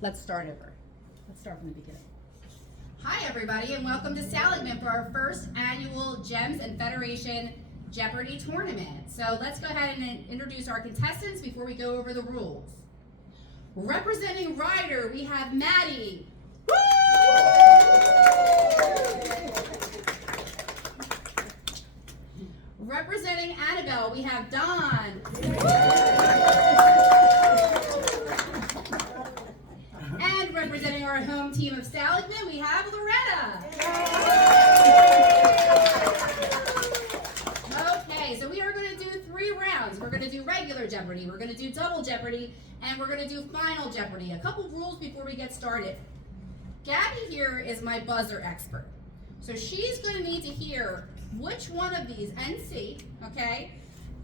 Let's start over. Let's start from the beginning. Hi everybody, and welcome to Seligman for our first annual Gems and Federation Jeopardy tournament. So let's go ahead and introduce our contestants before we go over the rules. Representing Ryder, we have Maddie. Woo! Representing Annabelle, we have Don. And representing our home team of Seligman, we have Loretta. Okay, so we are going to do 3 rounds. We're going to do regular Jeopardy, we're going to do double Jeopardy, and we're going to do final Jeopardy. A couple rules before we get started. Gabby here is my buzzer expert. So she's going to need to hear which one of these, NC, okay,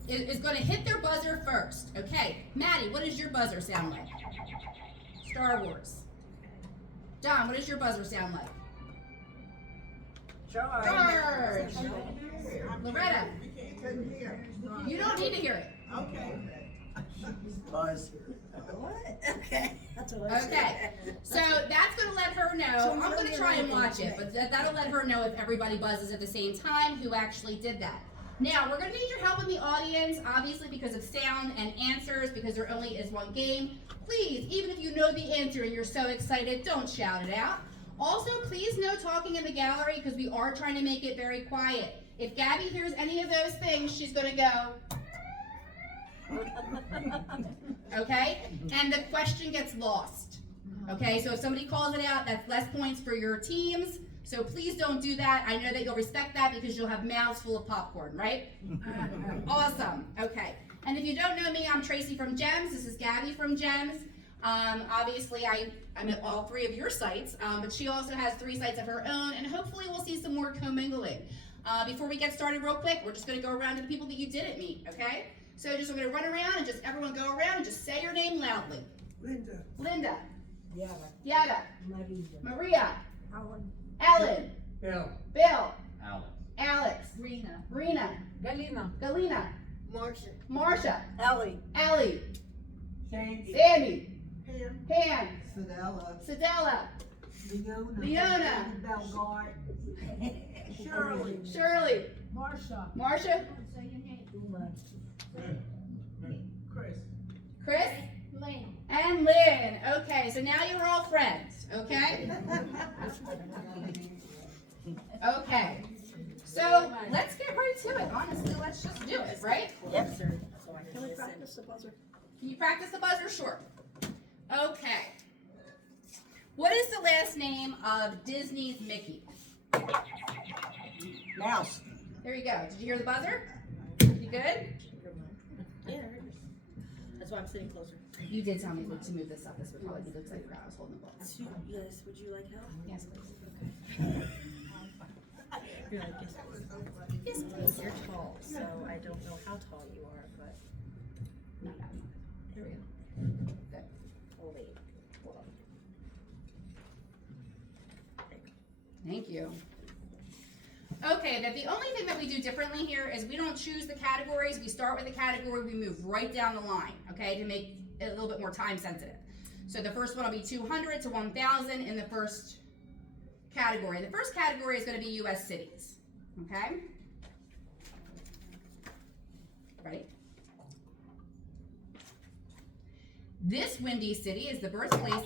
is going to hit their buzzer first. Okay, Maddie, what does your buzzer sound like? Star Wars. Don, what does your buzzer sound like? Charge. Loretta, you don't need to hear it. Okay. Buzz. What? Okay. That's what I said. Okay, so that's going to let her know. I'm going to try and watch it, but that'll let her know if everybody buzzes at the same time who actually did that. Now, we're going to need your help in the audience, obviously because of sound and answers, because there only is one game. Please, even if you know the answer and you're so excited, don't shout it out. Also, please no talking in the gallery because we are trying to make it very quiet. If Gabby hears any of those things, she's going to go. Okay? And the question gets lost. Okay? So if somebody calls it out, that's less points for your teams. So please don't do that. I know that you'll respect that because you'll have mouths full of popcorn, right? Awesome. Okay. And if you don't know me, I'm Tracy from Gems. This is Gabby from Gems. Obviously, I'm at all 3 of your sites, but she also has 3 sites of her own, and hopefully we'll see some more commingling. Before we get started real quick, we're just going to go around to the people that you didn't meet, okay? So I'm going to run around and just everyone go around and just say your name loudly. Linda. Linda. Yada. Yada. Maria. Ellen. Bill. Bill. Alex. Alex. Rena. Galina. Marsha. Ellie. Sandy. Pam. Sedella. Leona. Shirley. Marsha. Chris. And Lynn. Okay, so now you're all friends, okay? Okay. So let's get right to it. Honestly, let's just do it, right? Yep, sir. Can we practice the buzzer? Can you practice the buzzer? Sure. Okay. What is the last name of Disney's Mickey? Mouse. There you go. Did you hear the buzzer? You good? Yeah, that's why I'm sitting closer. You did tell me to move this up. This would probably be because I forgot I was holding the book. Yes, would you like help? Yes, please. You're like, yes, please. You're tall, so I don't know how tall you are, but Not that much. Here we go. Good. oh wait. Thank you. Okay, the only thing that we do differently here is we don't choose the categories. We start with the category, we move right down the line, okay, to make it a little bit more time sensitive. So the first one will be 200 to 1,000 in the first category. The first category is going to be U.S. cities, okay? Ready? This windy city is the birthplace.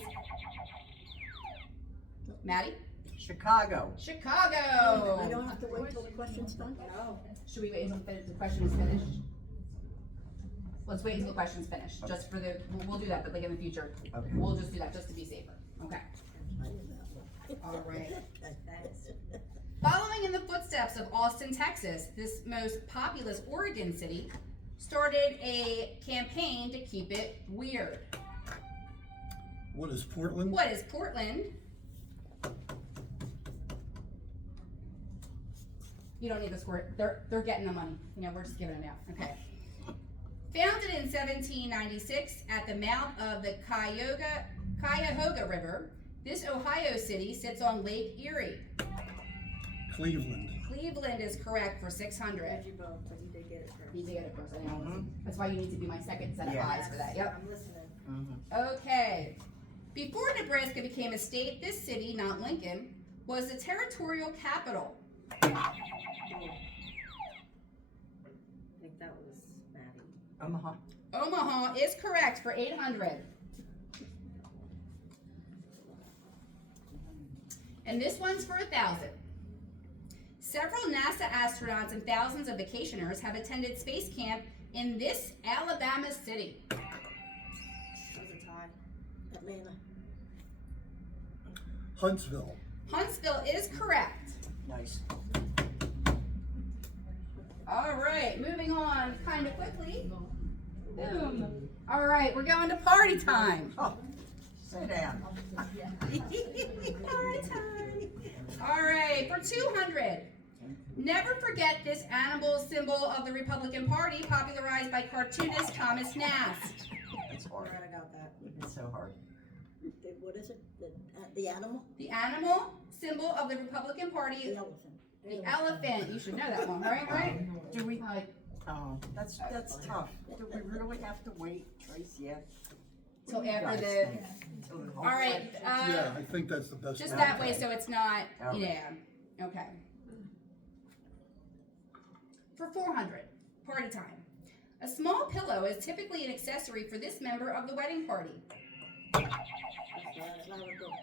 Maddie? Chicago. Chicago. I don't have to wait till the question's done? No. Should we wait until the question is finished? Let's wait until the question's finished, just for the, we'll do that, but like in the future. Okay. We'll just do that, just to be safer. Okay. All right. Following in the footsteps of Austin, Texas, this most populous Oregon city started a campaign to keep it weird. What is Portland? What is Portland? You don't need the score. They're getting the money. You know, we're just giving it out. Okay. Founded in 1796 at the mouth of the Cuyahoga River, this Ohio city sits on Lake Erie. Cleveland. Cleveland is correct for 600. You both, but you did get it first. You did get it first. I know. That's why you need to be my second set of eyes for that. Yep. I'm listening. Okay. Nebraska became a state, this city, not Lincoln, was the territorial capital. I think that was Maddie. Omaha. Omaha is correct for 800. And this one's for 1,000. Several NASA astronauts and thousands of vacationers have attended space camp in this Alabama city. That was a tie. Atlanta. Huntsville. Huntsville is correct. Nice. All right, moving on kind of quickly. Boom. All right, we're going to party time. Oh, sit down. Party time. All right, for 200. Never forget this animal symbol of the Republican Party, popularized by cartoonist Thomas Nast. It's hard. Alright, I got that. It's so hard. What is it? The animal? The animal symbol of the Republican The Party, elephant. the elephant. You should know that one, right? Do we? Uh, Oh, that's tough. Do we really have to wait, Trace? Yet? Till after the. All right. Yeah, I think that's the best. Just way. that way, so it's not. Okay. Yeah. Okay. For 400, party time. A small pillow is typically an accessory for this member of the wedding party. Flower girl.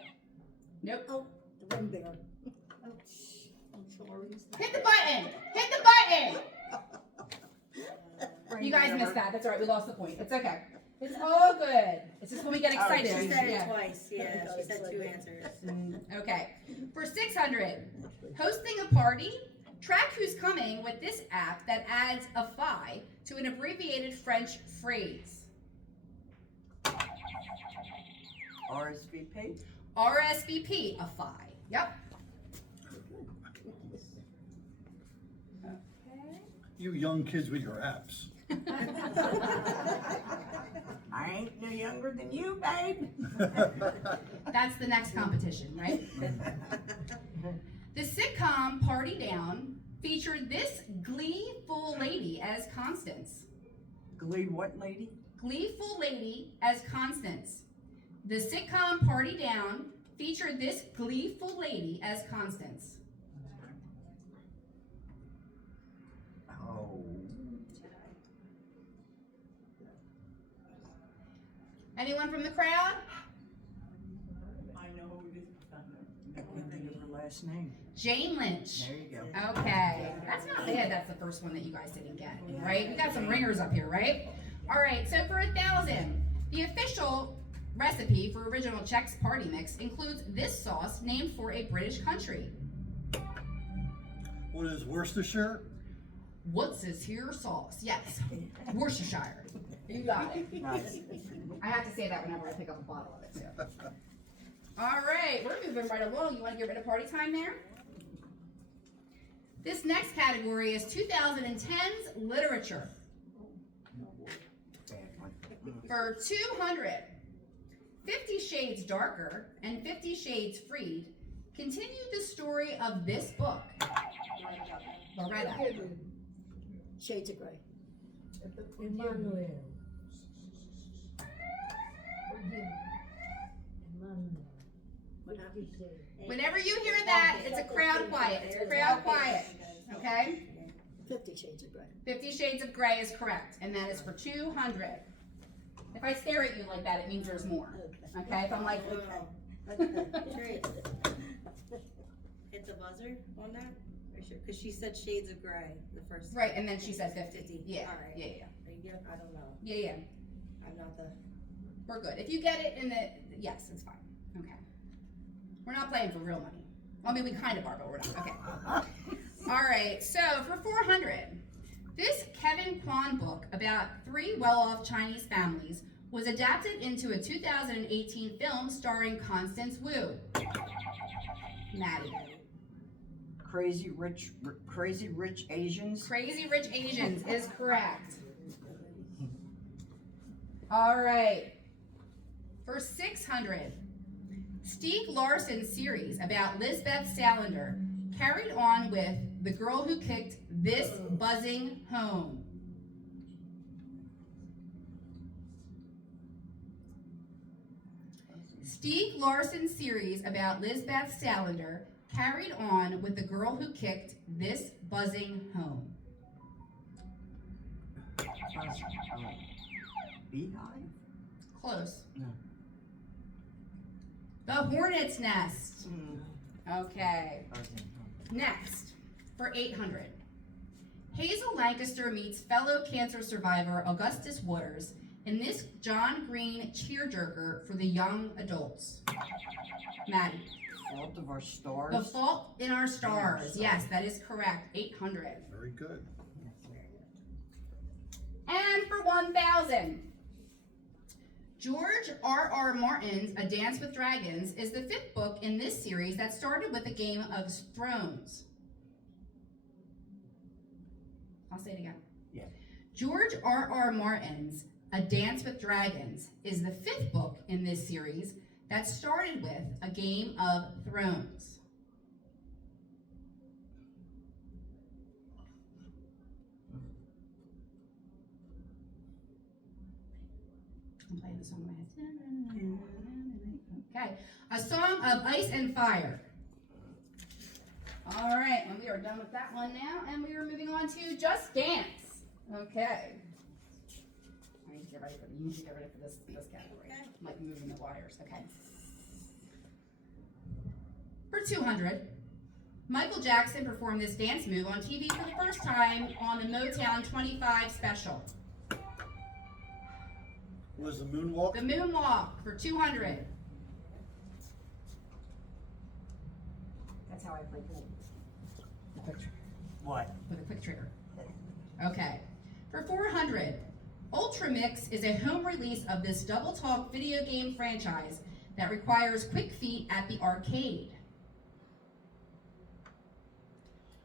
Nope. Oh, the ring bearer. Oh, I'm sorry. Hit the button. Hit the button. You guys missed that. That's all right. We lost the point. It's okay. It's all good. It's just when we get excited. She said it Yeah. twice, yeah, she said 2 answers. Okay. For 600, hosting a party, track who's coming with this app that adds a phi to an abbreviated French phrase. RSVP? RSVP, a phi. Yep. Okay. You young kids with your apps. I ain't no younger than you, babe. That's the next competition, right? The sitcom Party Down featured this gleeful lady as Constance. Glee what lady? Gleeful lady as Constance. The sitcom Party Down featured this gleeful lady as Constance. Oh. Anyone from the crowd? I know who it is. I can't think of her last name. Jane Lynch. There you go. Okay, that's not bad. That's the first one that you guys didn't get, right? We got some ringers up here, right? All right, so for 1,000, the official recipe for original Chex Party Mix includes this sauce named for a British country. What is Worcestershire? What's this here sauce? Yes, Worcestershire. You got it. Nice. I have to say that whenever I pick up a bottle of it too. All right, we're moving right along. You want to get rid of party time there? This next category is 2010's literature. Bad one. For 200, 50 Shades Darker and 50 Shades Freed continue the story of this book. Loretta. Shades of Grey. Emmanuel. What happened? Whenever you hear that, it's a crowd quiet. It's a crowd quiet. Okay? 50 Shades of Grey. 50 Shades of Grey is correct, and that is for 200. If I stare at you like that, it means there's more. Okay? If I'm like, Trace. Hit the buzzer on that? Because she said shades of gray, the first. right, and then she said 50. Yeah, Alright. yeah, Yeah, I don't know. yeah. I'm not the. We're good. If you get it in the, yes, it's fine. Okay. We're not playing for real money. I mean, we kind of are, but we're not. Okay. All right, so for 400, this Kevin Kwan book about 3 well-off Chinese families was adapted into a 2018 film starring Constance Wu. Maddie. Crazy Rich Asians. Crazy Rich Asians is correct. All right. For 600, Stieg Larsson's series about Lisbeth Salander carried on with The Girl Who Kicked This Buzzing Home. Stieg Larsson's series about Lisbeth Salander carried on with the girl who kicked this buzzing home. Beehive? Close. No. The Hornet's Nest. Mm. Okay. Next, for 800. Hazel Lancaster meets fellow cancer survivor Augustus Waters in this John Green tearjerker for the young adults. Maddie. Fault of Our Stars. The Fault in Our Stars. Yes, that is correct. 800. Very good. And for 1,000. George R.R. Martin's A Dance with Dragons is the 5th book in this series that started with a Game of Thrones. I'll say it again. Yeah. George R.R. Martin's A Dance with Dragons is the 5th book in this series that started with a Game of Thrones. I'm playing the song in my head. Okay, A Song of Ice and Fire. All right, and we are done with that one now, and we are moving on to Just Dance. Okay. I need to get ready for you need to get ready for this category. Okay. I'm like moving the wires. Okay. For 200, Michael Jackson performed this dance move on TV for the first time on the Motown 25 special. Was the moonwalk? The moonwalk for 200. That's how I play pool. The quick What? with a quick trigger. Okay. For 400, Ultra Mix is a home release of this double talk video game franchise that requires quick feet at the arcade.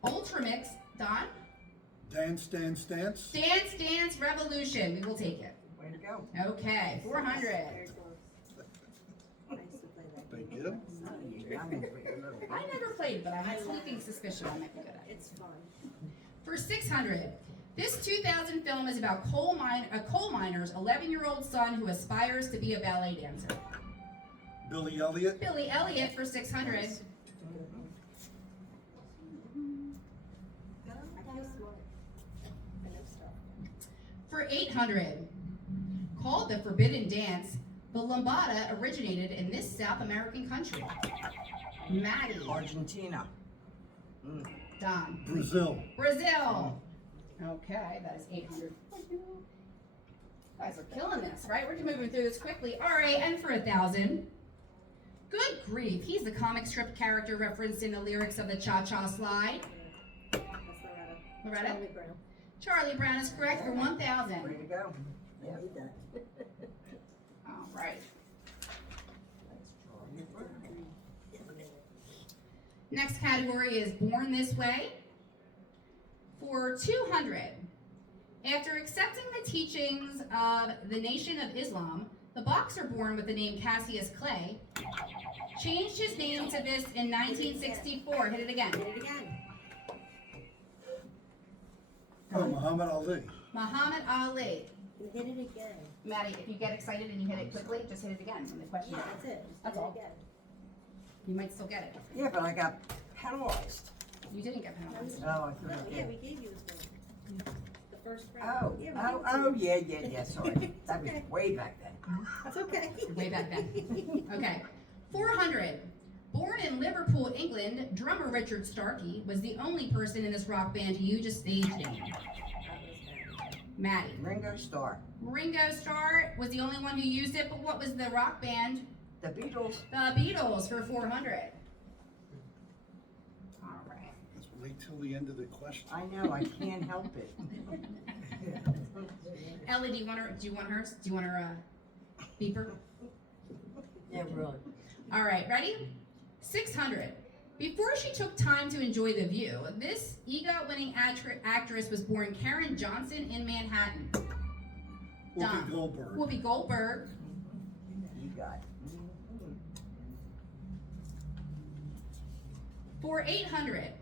Ultra Mix, Don? Dance, dance, dance? Dance Dance Revolution. We will take it. Way to go. Okay, 400. Very close. I used to play that Thank game. you. Oh, you young little I never played, but I had a sneaking suspicion I might be good at it. It's fun. For 600, this 2000 film is about a coal miner's 11-year-old son who aspires to be a ballet dancer. Billy Elliot? Billy Elliot for 600. I feel smart. I know stuff. For 800, called the Forbidden Dance, the lambada originated in this South American country. Maddie. Argentina. Don. Brazil. Brazil. Okay, that is 800. You guys are killing this, right? We're just moving through this quickly. All right, and for 1,000. Good grief, he's the comic strip character referenced in the lyrics of the Cha-Cha Slide. That's Loretta. Loretta? Charlie Brown. Charlie Brown is correct for 1,000. Way to go. I need that. All right. Next category is Born This Way. For 200, after accepting the teachings of the Nation of Islam, the boxer born with the name Cassius Clay changed his name to this in 1964. Hit it again. Hit it again. Oh, Muhammad Ali. Muhammad Ali. You hit it again. Maddie, if you get excited and you hit it quickly, just hit it again when the question Yeah, is that's it. Just That's hit it all. again. You might still get it. Yeah, but I got penalized. You didn't get penalized. Oh, I thought No, I yeah, did. we gave you his name. The first round. Oh, Yeah, we oh, gave it oh, to you. yeah, sorry. That was Okay. way back then. It's okay. Way back then. Okay. 400. Born in Liverpool, England, drummer Richard Starkey was the only person in this rock band to use a stage name. That was bad. Maddie. Ringo Starr. Ringo Starr was the only one who used it, but what was the rock band? The Beatles. The Beatles for 400. All right. Let's wait till the end of the question. I know, I can't help it. Ellie, do you want her? Do you want hers? Do you want her beeper? Yeah, really. All right, ready? 600. Before she took time to enjoy the view, this EGOT-winning actress was born Karen Johnson in Manhattan. Done. Whoopi Goldberg. Whoopi Goldberg. You got. For 800.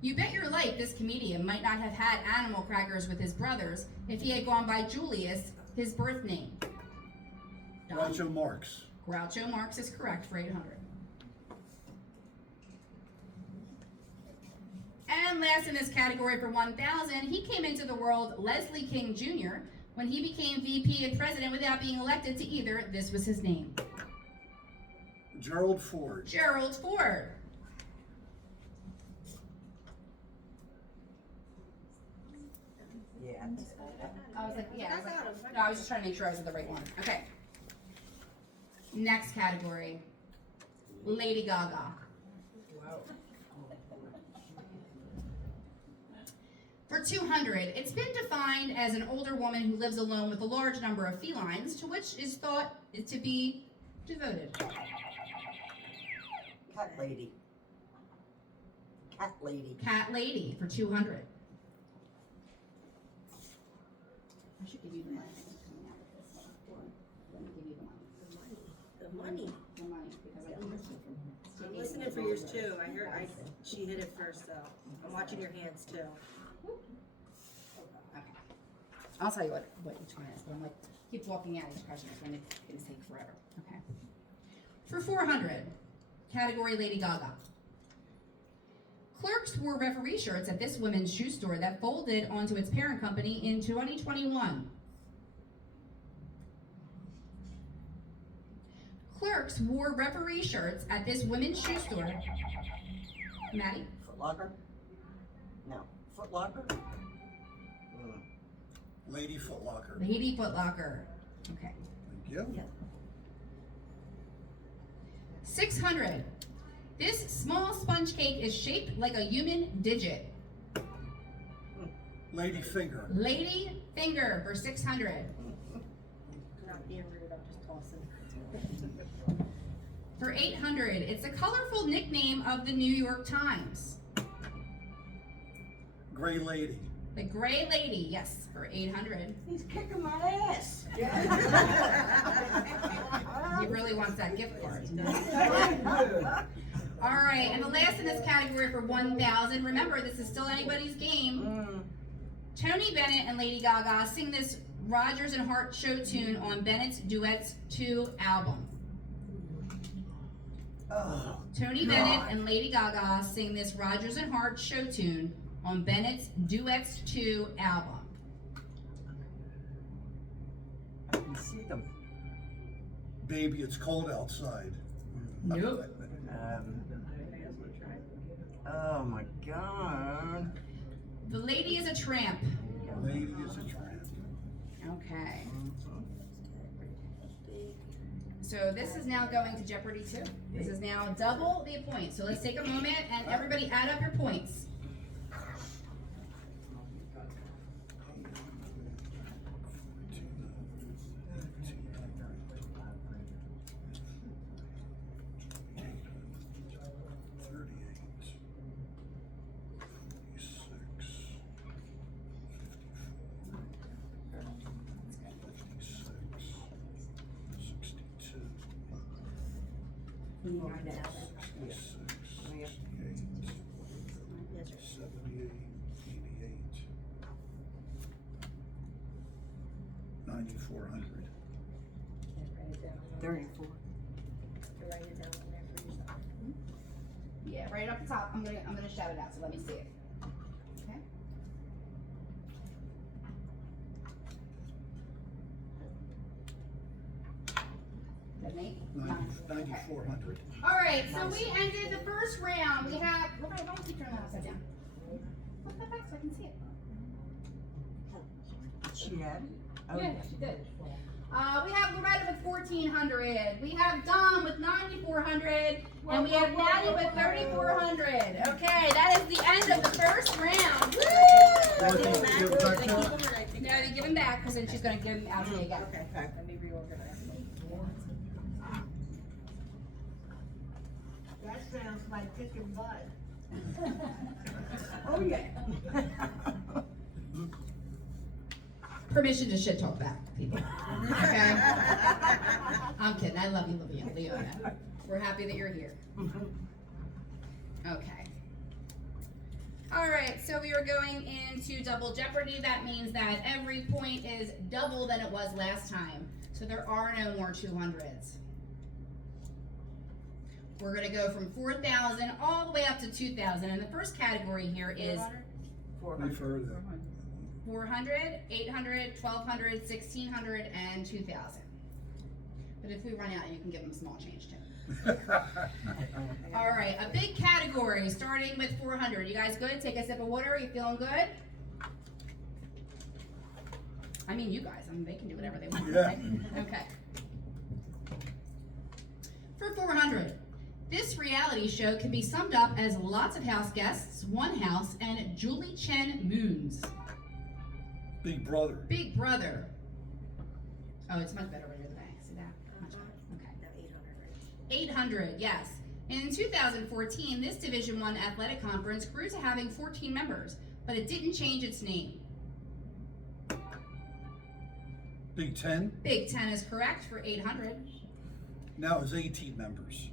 You bet your life this comedian might not have had animal crackers with his brothers if he had gone by Julius, his birth name. Don. Groucho Marx. Groucho Marx is correct for 800. And last in this category for 1,000, he came into the world Leslie King Jr. When he became VP and president without being elected to either, this was his name. Gerald Ford. Gerald Ford. Yeah. I was like, yeah. No, I was just trying to make sure I was at the right one. Okay. Next category. Lady Gaga. For 200, it's been defined as an older woman who lives alone with a large number of felines, to which is thought to be devoted. Cat lady. Cat lady. Cat lady for 200. I should give you the money. Let me give you the money. The money. The money, because I can listen from I'm listening for yours too. She hit it first though. I'm watching your hands too. Okay. I'll tell you what each one is, but I'm like, keep walking out each question. It's going to take forever. Okay. For 400, category Lady Gaga. Clerks wore referee shirts at this women's shoe store that folded onto its parent company in 2021. Clerks wore referee shirts at this women's shoe store. Maddie? Foot Locker? No. Foot Locker? Lady Foot Locker. Lady Foot Locker. Okay. Thank you. 600. This small sponge cake is shaped like a human digit. Lady Finger. Lady Finger for 600. Not being rude, I'm just tossing. For 800, it's a colorful nickname of the New York Times. Gray Lady. The Gray Lady, yes, for 800. He's kicking my ass. He really wants that gift card. All right, and the last in this category for 1,000. Remember, this is still anybody's game. Tony Bennett and Lady Gaga sing this Rodgers and Hart show tune on Bennett's Duets 2 album. Oh, Tony God. Bennett and Lady Gaga sing this Rodgers and Hart show tune on Bennett's Duets 2 album. I can see them. Baby, it's cold outside. Nope. Oh my God. The Lady is a Tramp. Lady is a tramp. Okay. So this is now going to Jeopardy 2. This is now double the points. So let's take a moment and everybody add up your points. Yeah, right up the top. I'm gonna shout it out. So let me see it. Okay. That Nate? 9,400. All right. So we ended the first round. We have. Why don't you turn that upside down? Flip that back so I can see it. She had it? Oh, Yeah, she did. We have Loretta with 1,400. We have Dom with 9,400. And we have Maddie with 3,400. Okay, that is the end of the first round. Woo! No, you give him back because then she's going to give him out to me again. Okay, let me reorganize them. That sounds like kicking butt. Oh, yeah. Permission to shit talk back, people. Okay? I'm kidding. I love you, Leona. We're happy that you're here. Okay. All right, so we are going into double jeopardy. That means that every point is double than it was last time. So there are no more 200s. We're gonna go from 4,000 all the way up to 2,000. And the first category here is 400. 400, 800, 1,200, 1,600, and 2,000. But if we run out, you can give them small change too. All right, a big category starting with 400. You guys good? Take a sip of water. You feeling good? I mean, you guys. I mean, they can do whatever they want. Yeah. Right? Okay. For 400, this reality show can be summed up as lots of house guests, one house, and Julie Chen Moons. Big Brother. Big Brother. Oh, it's much better right here today. See that? Much better. Okay. Now 800, right? 800, yes. In 2014, this Division I athletic conference grew to having 14 members, but it didn't change its name. Big Ten. Big Ten is correct for 800. Now it's 18 members.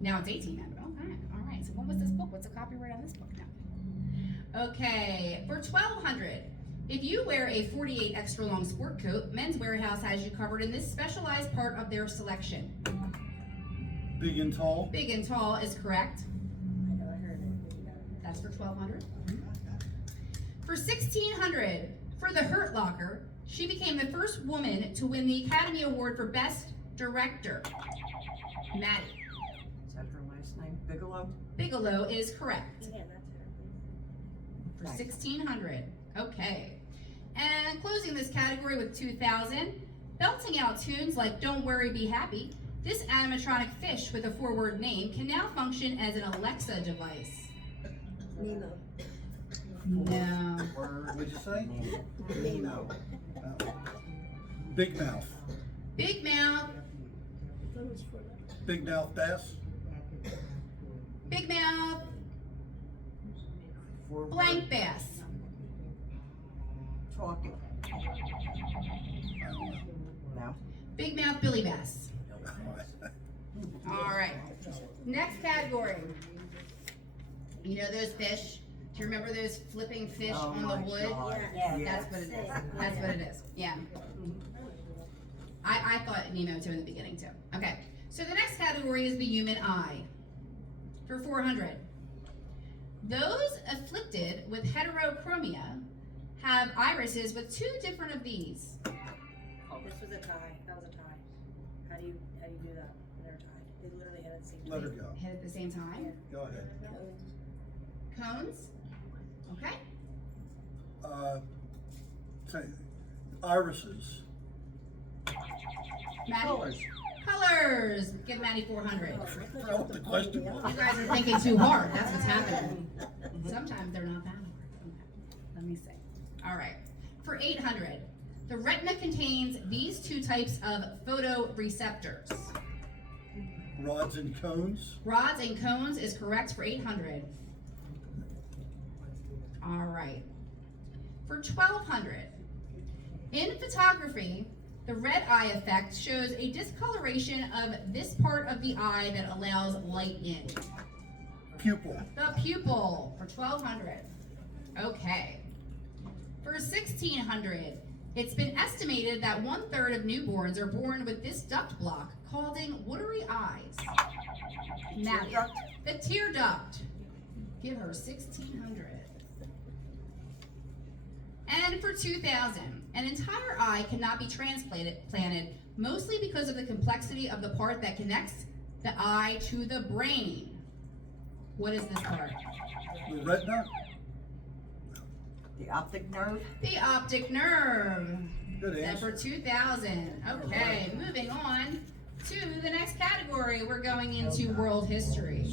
Now it's 18 members. Okay, all right. So what was this book? What's the copyright on this book now? Okay, for 1,200. If you wear a 48 extra long sport coat, Men's Warehouse has you covered in this specialized part of their selection. Big and tall. Big and tall is correct. I know, I heard it. That's for 1,200. For 1,600, for The Hurt Locker, she became the first woman to win the Academy Award for Best Director. Maddie. Is that her last name? Bigelow? Bigelow is correct. Yeah, that's her. For 1,600. Okay. And closing this category with 2,000, belting out tunes like Don't Worry, Be Happy, this animatronic fish with a 4-word name can now function as an Alexa device. Nemo. No. What'd you say? Nemo. Oh. Big Mouth. Big Mouth. Big Mouth Bass. Big Mouth. Blank Bass. Talking. No. Big Mouth Billy Bass. All right. Next category. You know those fish? Do you remember those flipping fish Oh on my the wood? God. Yeah. That's what it is. That's what it is. Yeah. I thought Nemo too in the beginning too. Okay. So the next category is the human eye. For 400. Those afflicted with heterochromia have irises with 2 different of these. This was a tie. That was a tie. How do you do that when they're tied? They literally had it the same Let her time. go. Hit at the same time. Go ahead. Cones. Okay. Say, irises. Maddie? Colors. Colors. Give Maddie 400. Forgot what the question was. You guys are thinking too hard. That's what's happening. Sometimes they're not that hard. Okay. Let me see. All right. For 800, the retina contains these 2 types of photoreceptors. Rods and cones. Rods and cones is correct for 800. All right. For 1,200, in photography, the red eye effect shows a discoloration of this part of the eye that allows light in. Pupil. The pupil for 1,200. Okay. For 1,600, it's been estimated that 1/3 of newborns are born with this duct block causing watery eyes. Maddie. The tear duct. Give her 1,600. And for 2,000, an entire eye cannot be planted, mostly because of the complexity of the part that connects the eye to the brain. What is this part? The retina. The optic nerve. The optic nerve. Good And answer. for 2,000. Okay, moving on to the next category. We're going into world history.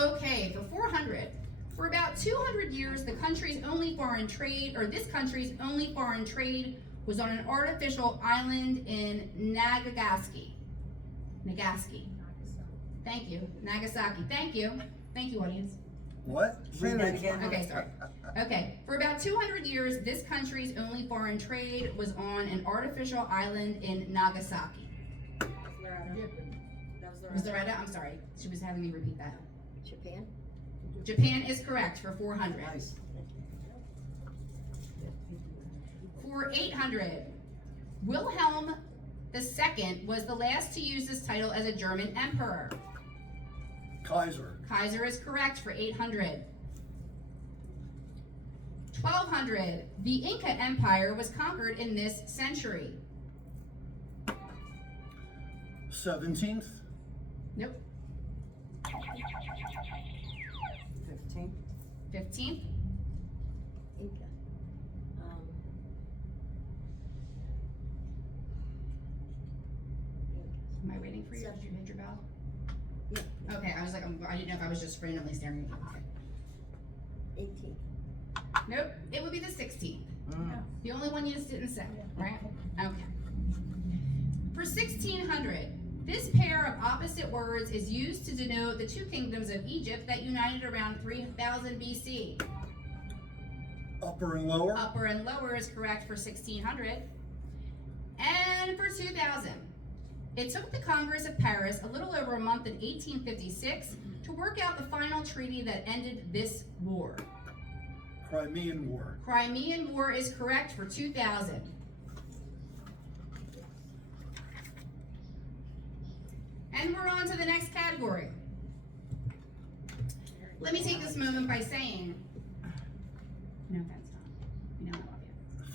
Okay, for 400. For about 200 years, this country's only foreign trade was on an artificial island in Nagasaki. Thank you. Nagasaki. Thank you. Thank you, audience. What? Read that again. Okay, sorry. Okay, for about 200 years, this country's only foreign trade was on an artificial island in Nagasaki. Loretta. That was Loretta. Was Loretta? I'm sorry. She was having me repeat that. Japan? Japan is correct for 400. Nice. For 800, Wilhelm II was the last to use this title as a German emperor. Kaiser. Kaiser is correct for 800. 1200. The Inca Empire was conquered in this century. 17th. Nope. 15. 15th. Inca. Am I waiting for you? Did you hit your bell? Yeah. Okay, I was like, I didn't know if I was just randomly staring at you. Okay. 18. Nope, it would be the 16th. Mm. The only one you just didn't say, right? Okay. For 1600, this pair of opposite words is used to denote the two kingdoms of Egypt that united around 3000 BC. Upper and lower. Upper and lower is correct for 1600. And for 2000, it took the Congress of Paris a little over a month in 1856 to work out the final treaty that ended this war. Crimean War. Crimean War is correct for 2000. And we're on to the next category. Let me take this moment by saying, no offense, Tom, you know I love you.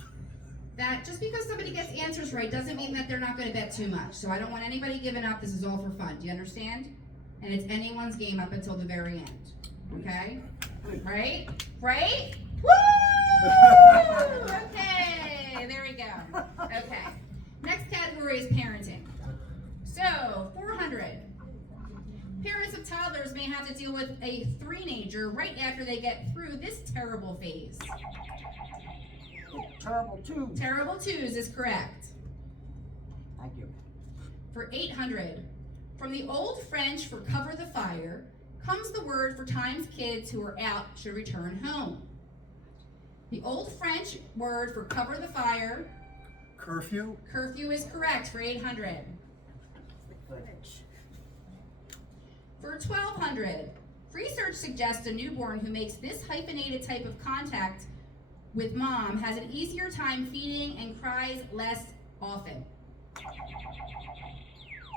That just because somebody gets answers right doesn't mean that they're not gonna bet too much. So I don't want anybody giving up, this is all for fun, do you understand? And it's anyone's game up until the very end, okay? Right? Right? Woo! Okay, there we go. Okay. Next category is parenting. So, 400. Parents of toddlers may have to deal with a three-nager right after they get through this terrible phase. Terrible too. Terrible twos is correct. Thank you. For 800. From the old French for cover the fire comes the word for times kids who are out should return home. The old French word for cover the fire, Curfew. curfew is correct for 800. For 1200, research suggests a newborn who makes this hyphenated type of contact with mom has an easier time feeding and cries less often.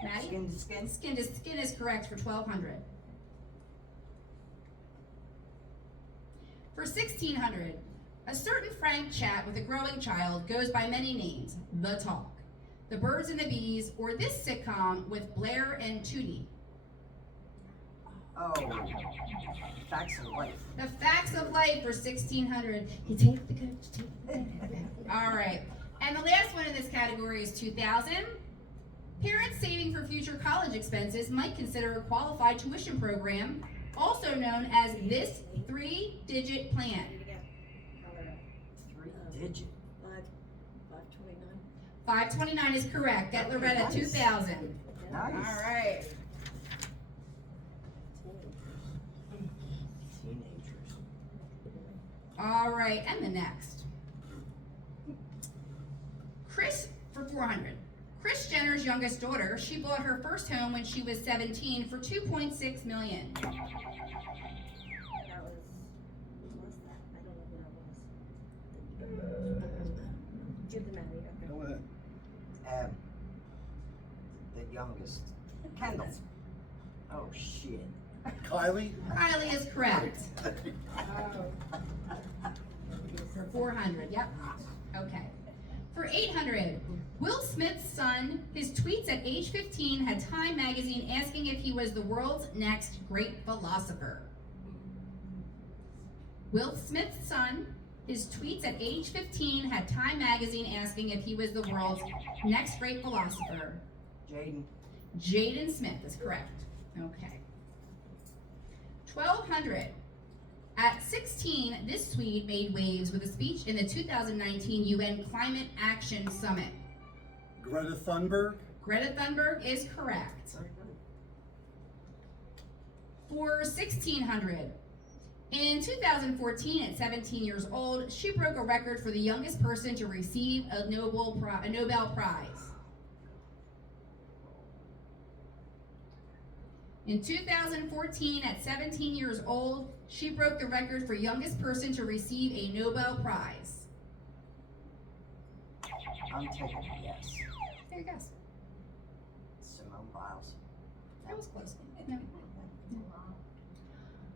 Maddie? Skin to skin. Skin to skin is correct for 1200. For 1600, a certain frank chat with a growing child goes by many names. The Talk, The Birds and the Bees, or this sitcom with Blair and Tootie. Oh. Facts of life. The Facts of Life for 1600. You take the good, you take the bad. All right. And the last one in this category is 2000. Parents saving for future college expenses might consider a qualified tuition program, also known as this 3-digit plan. 3-digit. 529. 529 is correct. Get Loretta Nice. 2000. Nice. All right. Teenagers. All right. And the next. Chris for 400. Kris Jenner's youngest daughter, she bought her first home when she was 17 for $2.6 million. That was, who was that? I don't know who that was. Give the Maddie, okay. Go ahead. The youngest. Kendall. Oh shit. Kylie. Kylie is correct. For 400, yep. Okay. For 800, Will Smith's son, his tweets at age 15 had Time magazine asking if he was the world's next great philosopher. Will Smith's son, his tweets at age 15 had Time magazine asking if he was the world's next great philosopher. Jaden. Jaden Smith is correct. Okay. 1200. At 16, this Swede made waves with a speech in the 2019 UN Climate Action Summit. Greta Thunberg. Greta Thunberg is correct. For 1600. In 2014, at 17 years old, she broke a record for the youngest person to receive a Nobel Prize. In 2014, at 17 years old, she broke the record for youngest person to receive a Nobel Prize. I'm taking a yes. There you go. Simone Biles. That was close. No.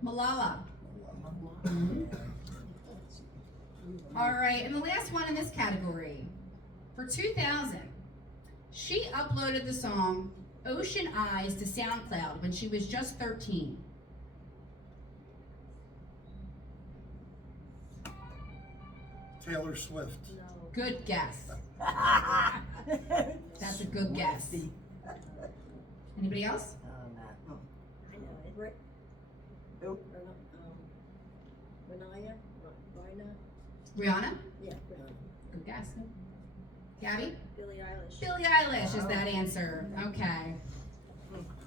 Malala. All right, and the last one in this category. For 2000, she uploaded the song Ocean Eyes to SoundCloud when she was just 13. Taylor Swift. Good guess. That's a good guess. Swiftie. Anybody else? No. I know it. Rick. Who? Renaya? Rina? Rihanna? Yeah, Rihanna. Good guess. Gabby? Billie Eilish. Billie Eilish is that answer. Okay.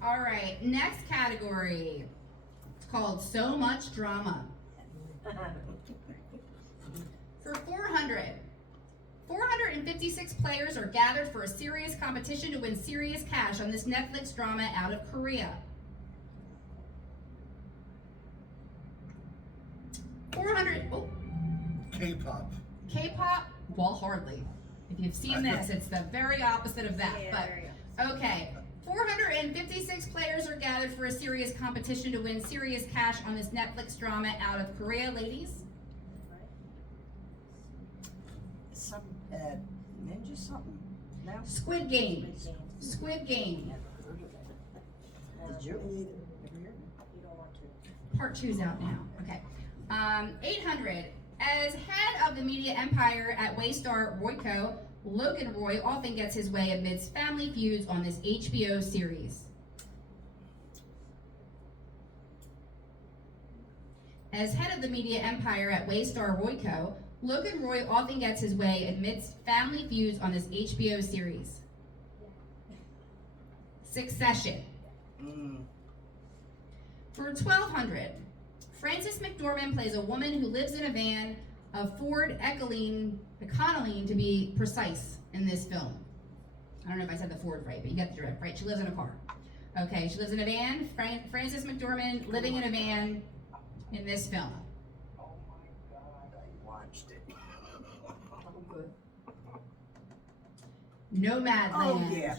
All right, next category. It's called So Much Drama. For 456 players are gathered for a serious competition to win serious cash on this Netflix drama out of Korea. 400, oh, K-pop. K-pop? Well, hardly. If you've seen this, it's the very opposite of that. Yeah, But there you okay, 456 players are gathered for a serious competition to win serious cash on this Netflix drama out of Korea, ladies. Some, ninja something. No? Squid Game. Squid Game. Did you? You don't want to. Part 2's out now. Okay. 800. As head of the media empire at Waystar Royco, Logan Roy often gets his way amidst family feuds on this HBO series. As head of the media empire at Waystar Royco, Logan Roy often gets his way amidst family feuds on this HBO series. Succession. For 1200, Frances McDormand plays a woman who lives in a van of Ford Econoline to be precise in this film. I don't know if I said the Ford right, but you get the drift, right? She lives in a car. Okay, she lives in a van. Frances McDormand living in a van in this film. Oh my God, I watched it. Nomadland. Oh yeah.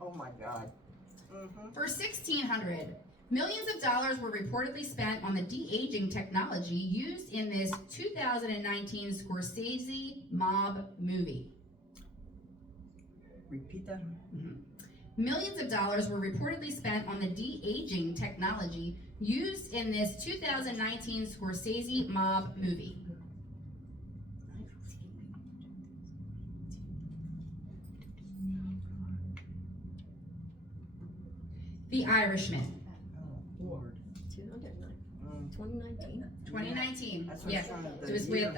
Oh my God. For 1600, millions of dollars were reportedly spent on the de-aging technology used in this 2019 Scorsese mob movie. Repeat that. Millions of dollars were reportedly spent on the de-aging technology used in this 2019 Scorsese mob movie. The Irishman. Oh, Lord. 2019. 2019. That's what Yeah. I'm trying to It was do. with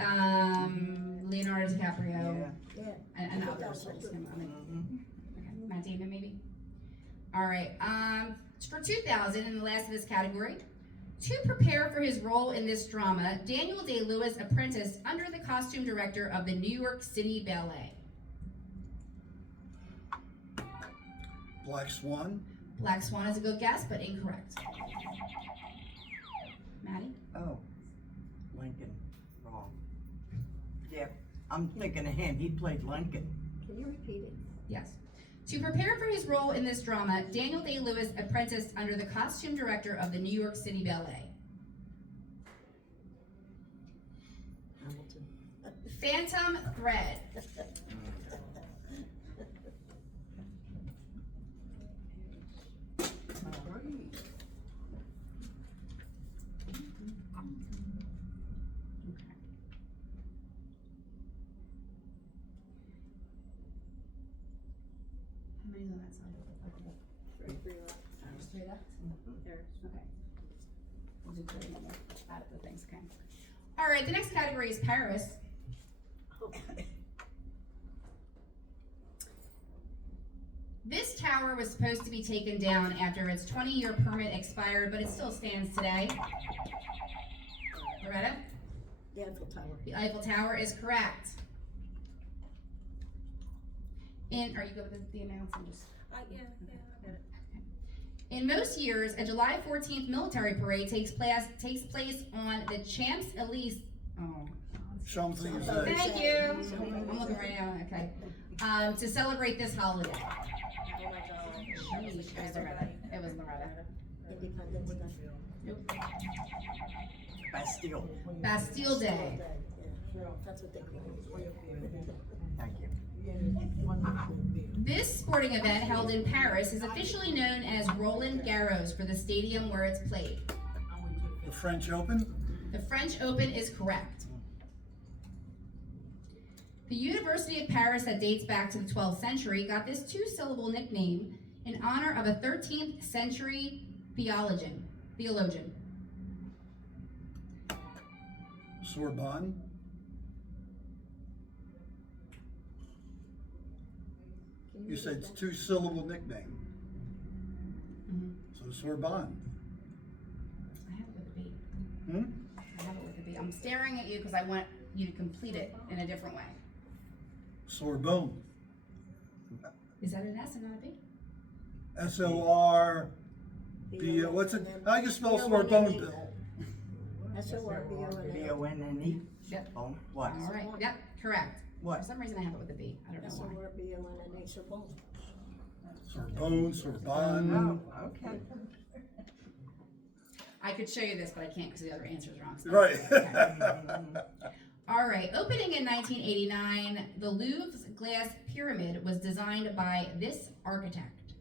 Leonardo DiCaprio Yeah. Yeah. and I thought others. that was it. Okay. Matt Damon, maybe. All right. For 2000, in the last of this category, to prepare for his role in this drama, Daniel Day-Lewis apprenticed under the costume director of the New York City Ballet. Black Swan. Black Swan is a good guess, but incorrect. Maddie? Oh, Lincoln. Wrong. Yeah, I'm thinking of him. He played Lincoln. Can you repeat it? Yes. To prepare for his role in this drama, Daniel Day-Lewis apprenticed under the costume director of the New York City Ballet. Hamilton. Phantom Thread. How many on that side? Three left. There's 3 left? There. Okay. We'll do 3 and then we'll add up the things, okay? All right, the next category is Paris. This tower was supposed to be taken down after its 20-year permit expired, but it still stands today. Loretta? The Eiffel Tower. The Eiffel Tower is correct. Are you good with the announcement? Yeah, I got it. In most years, a July 14th military parade takes place on the Champs-Élysées. Oh, Champs-Élysées. Thank you. I'm looking right now, okay. To celebrate this holiday. Oh my god. It was Loretta. It was Loretta. Independence Day. Nope. Bastille. Bastille Day. Yeah, that's what they call it. Thank you. This sporting event held in Paris is officially known as Roland Garros for the stadium where it's played. The French Open. The French Open is correct. The University of Paris that dates back to the 12th century got this two-syllable nickname in honor of a 13th century theologian. Sorbonne. You said it's two-syllable nickname. So Sorbonne. I have it with a B. Hmm? I have it with a B. I'm staring at you because I want you to complete it in a different way. Sorbonne. Is that an S and not a B? S-O-R-B. What's it? How do you spell Sorbonne, Bill? S-O-R-B-O-N-E. B-O-N-N-E? Yep. Oh, what? All right. Yep. Correct. What? For some reason, I have it with a B. I don't know why. S-O-R-B-O-N-N-E, Sorbonne. Sorbonne, Sorbonne. Oh, okay. I could show you this, but I can't because the other answer is wrong. So- Right. Okay. All right. Opening in 1989, the Louvre's glass pyramid was designed by this architect.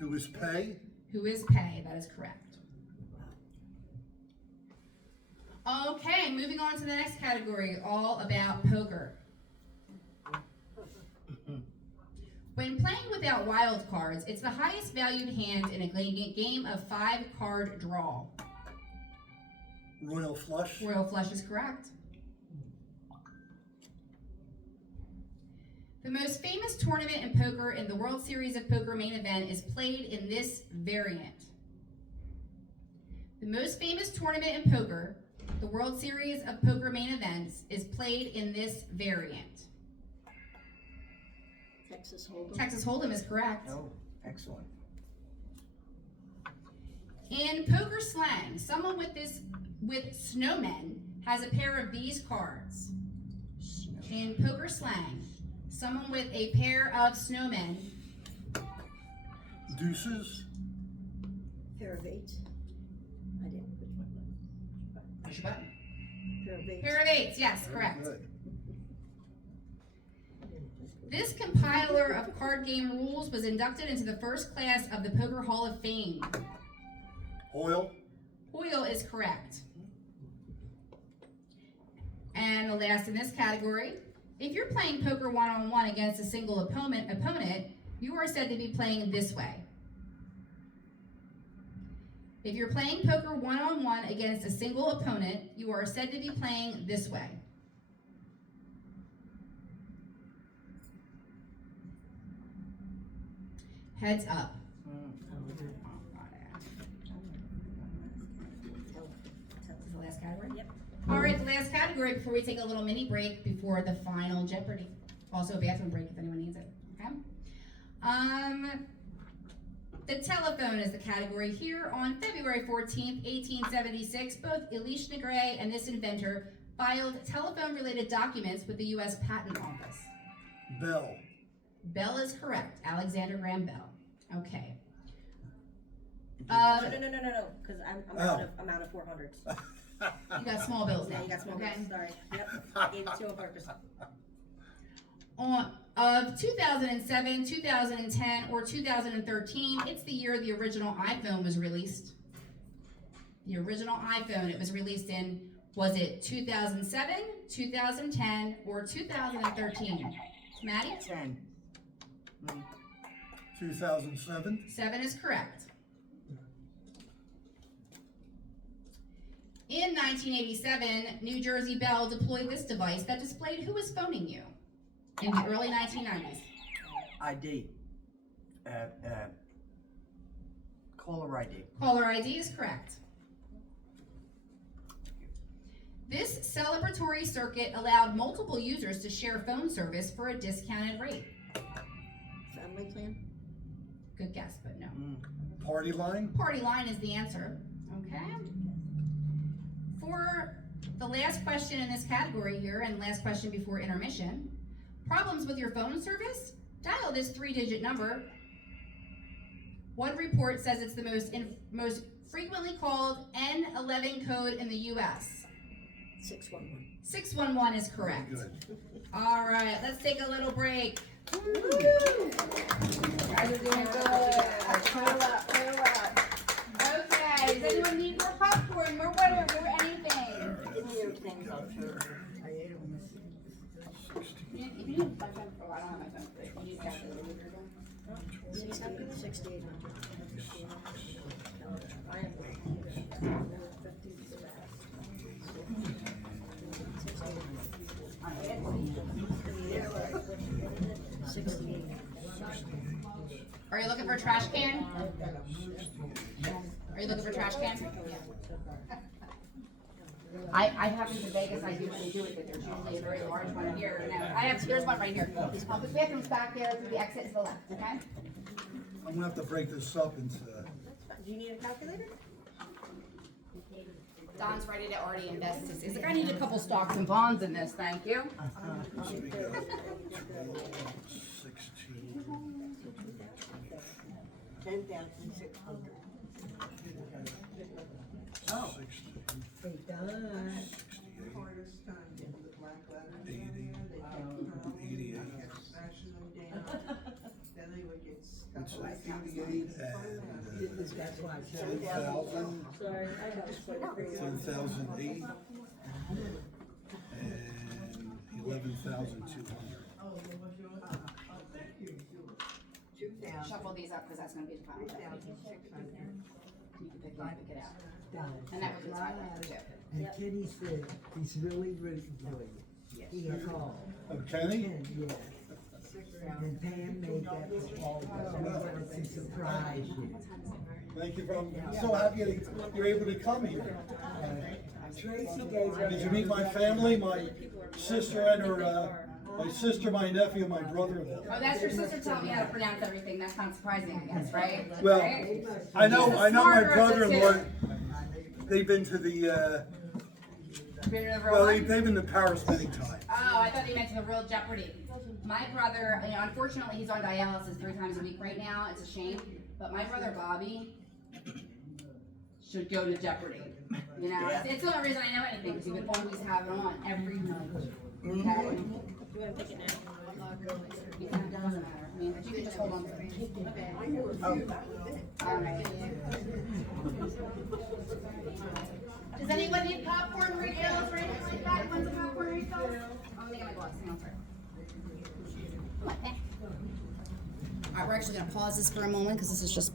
It was Pei. Who is Pei? That is correct. Okay, moving on to the next category, all about poker. When playing without wild cards, it's the highest valued hand in a game of 5-card draw. Royal Flush. Royal Flush is correct. The most famous tournament in poker in the World Series of Poker main event is played in this variant. The most famous tournament in poker, the World Series of Poker main events, is played in this variant. Texas Hold'em. Texas Hold'em is correct. Oh, excellent. In poker slang, someone with snowmen has a pair of these cards. In poker slang, someone with a pair of snowmen. Deuces. Pair of eights. I didn't push my button. Push a button. Pair of eights. Pair of eights, yes, correct. Good. This compiler of card game rules was inducted into the first class of the Poker Hall of Fame. Hoyle. Hoyle is correct. And the last in this category, if you're playing poker one-on-one against a single opponent, you are said to be playing this way. If you're playing poker one-on-one against a single opponent, you are said to be playing this way. Heads up. Is the last category? Yep. All right, the last category before we take a little mini break before the final Jeopardy. Also a bathroom break if anyone needs it. Okay. The telephone is the category here. On February 14th, 1876, both Elisha Negre and this inventor filed telephone-related documents with the U.S. Patent Office. Bell. Bell is correct. Alexander Graham Bell. Okay. No, because I'm out of 400s. You got small bills now. Yeah, you got small okay? bills, sorry. Yep, I gave it to him on purpose. Of 2007, 2010, or 2013, it's the year the original iPhone was released. The original iPhone, it was released in, was it 2007, 2010, or 2013? Maddie? 10. 2007. 7 is correct. In 1987, New Jersey Bell deployed this device that displayed who was phoning you in the early 1990s. ID. Caller ID. Caller ID is correct. This celebratory circuit allowed multiple users to share phone service for a discounted rate. Family plan. Good guess, but no. Party line. Party line is the answer. Okay. For The last question in this category here, and last question before intermission. Problems with your phone service? Dial this 3-digit number. One report says it's the most frequently called N11 code in the U.S. 611. 611 is correct. Good. All right, let's take a little break. Woo! You guys are doing good. Put Okay, does anyone need more popcorn, more water, more anything? I ate them. If you need my phone, oh, I don't have my phone. But you need that. 6,800. I am. Are you looking for a trash can? Are you looking for a trash can? I happen to Vegas, I usually do it, but there's usually a very large one here. No, there's one right here. The bathroom's back there, the exit is the left, okay? I'm gonna have to break this up into, Do you need a calculator? Don's ready to already invest this. He's like, I need a couple stocks and bonds in this, thank you. so we got 12, 16, 10,600. 60, They done. 88, it's 88 That's why I said. and 10,000, Sorry, I got it. 10,008, and 11,200. Shuffle these up, because that's gonna be the final. You can pick it out. And that was the title too. And Kenny said he's really, really good. He has called. Oh, Kenny? And yeah. And Pam made that for all of us. We wanted to surprise you. Thank you, I'm so happy that you're able to come here. Tracy gave her. Did you meet my family, my sister and her, my sister, my nephew, and my brother-in-law? Oh, that's your sister telling me how to pronounce everything. That's not surprising, I guess, right? Well, Right? I know my Smarter of the brother-in-law, two. they've been to the, Been to the real well, one? they've been to Paris many times. Oh, I thought you meant to the real Jeopardy. My brother, unfortunately, he's on dialysis 3 times a week right now. It's a shame. But my brother Bobby should go to Jeopardy. You know, it's the only reason I know anything because he would always have it on every night. Okay? You wanna pick it now? It doesn't matter. I mean, if you could just hold on to it. Okay. All right. Does anyone need popcorn refills or anything like that? Want some popcorn refills? Oh, let me get my gloves. Hang on, sorry. Come on, back. All right, we're actually gonna pause this for a moment because this is just